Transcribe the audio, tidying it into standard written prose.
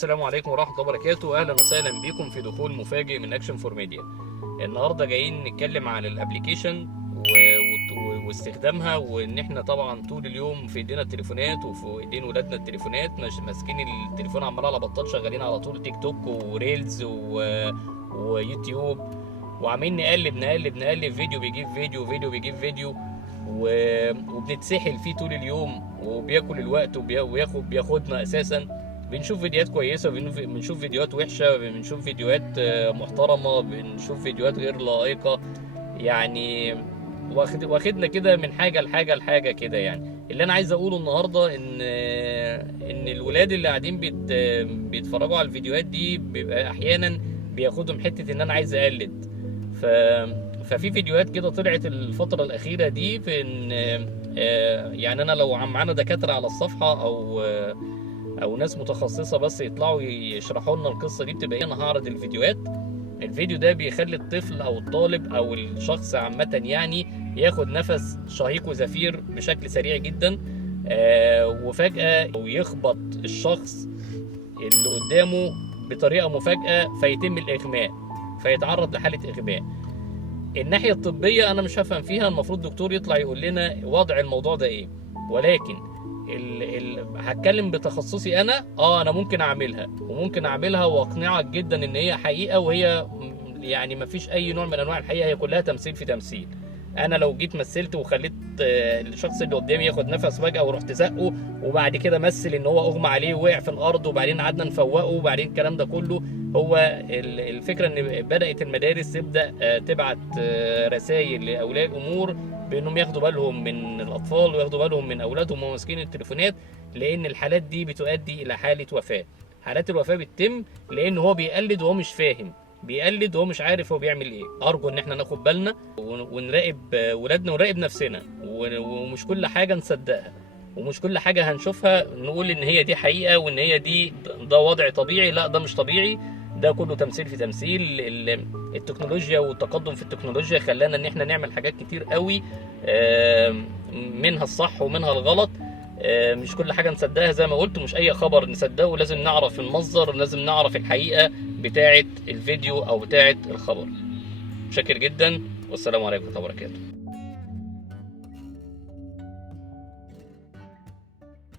السلام عليكم ورحمة الله وبركاته. أهلا وسهلا بكم في دخول مفاجئ من أكشن فور ميديا. النهاردة جايين نتكلم عن الابليكيشن واستخدامها، وإن إحنا طبعا طول اليوم في إيدينا التليفونات وفي إيدين ولادنا التليفونات، مش ماسكين التليفون عمال على بطال، شغالين على طول تيك توك وريلز ويوتيوب، وعمالين نقلب فيديو بيجيب فيديو، فيديو بيجيب فيديو، وبنتسحل فيه طول اليوم، وبياكل الوقت وبياخدنا اساسا. بنشوف فيديوهات كويسه، بنشوف فيديوهات وحشه، بنشوف فيديوهات محترمه، بنشوف فيديوهات غير لائقه، يعني واخدنا كده من حاجه لحاجه كده. يعني اللي انا عايز اقوله النهارده ان الولاد اللي قاعدين بيتفرجوا على الفيديوهات دي بيبقى احيانا بياخدهم حته ان انا عايز اقلد. ففي فيديوهات كده طلعت الفترة الأخيرة دي في إن يعني أنا لو معانا دكاترة على الصفحة أو ناس متخصصة بس يطلعوا يشرحوا لنا القصة دي، بتبقى أنا هعرض الفيديوهات. الفيديو ده بيخلي الطفل أو الطالب أو الشخص عامة يعني ياخد نفس شهيق وزفير بشكل سريع جدا، وفجأة يخبط الشخص اللي قدامه بطريقة مفاجئة فيتم الإغماء، فيتعرض لحالة إغماء. الناحية الطبية أنا مش هفهم فيها، المفروض دكتور يطلع يقول لنا وضع الموضوع ده إيه، ولكن هتكلم بتخصصي أنا ممكن أعملها، وممكن أعملها وأقنعك جدا إن هي حقيقة، وهي يعني مفيش أي نوع من أنواع الحقيقة، هي كلها تمثيل في تمثيل. أنا لو جيت مثلت وخليت الشخص اللي قدامي ياخد نفس فجأة ورحت زقه، وبعد كده مثل إن هو أغمى عليه ووقع في الأرض، وبعدين قعدنا نفوقه، وبعدين الكلام ده كله، هو الفكرة ان بدأت المدارس تبدأ تبعت رسائل لأولياء الأمور بأنهم ياخدوا بالهم من الأطفال وياخدوا بالهم من أولادهم وهم ماسكين التليفونات، لأن الحالات دي بتؤدي إلى حالة وفاة. حالات الوفاة بتتم لأن هو بيقلد وهو مش فاهم، بيقلد وهو مش عارف هو بيعمل ايه. ارجو ان احنا ناخد بالنا ونراقب ولادنا ونراقب نفسنا، ومش كل حاجة نصدقها، ومش كل حاجة هنشوفها نقول ان هي دي حقيقة وان هي ده وضع طبيعي. لا، ده مش طبيعي، ده كله تمثيل في تمثيل. التكنولوجيا والتقدم في التكنولوجيا خلانا ان احنا نعمل حاجات كتير قوي، منها الصح ومنها الغلط. مش كل حاجة نصدقها زي ما قلت، مش اي خبر نصدقه، لازم نعرف المصدر، لازم نعرف الحقيقة بتاعة الفيديو او بتاعة الخبر. شاكر جدا، والسلام عليكم ورحمة الله وبركاته.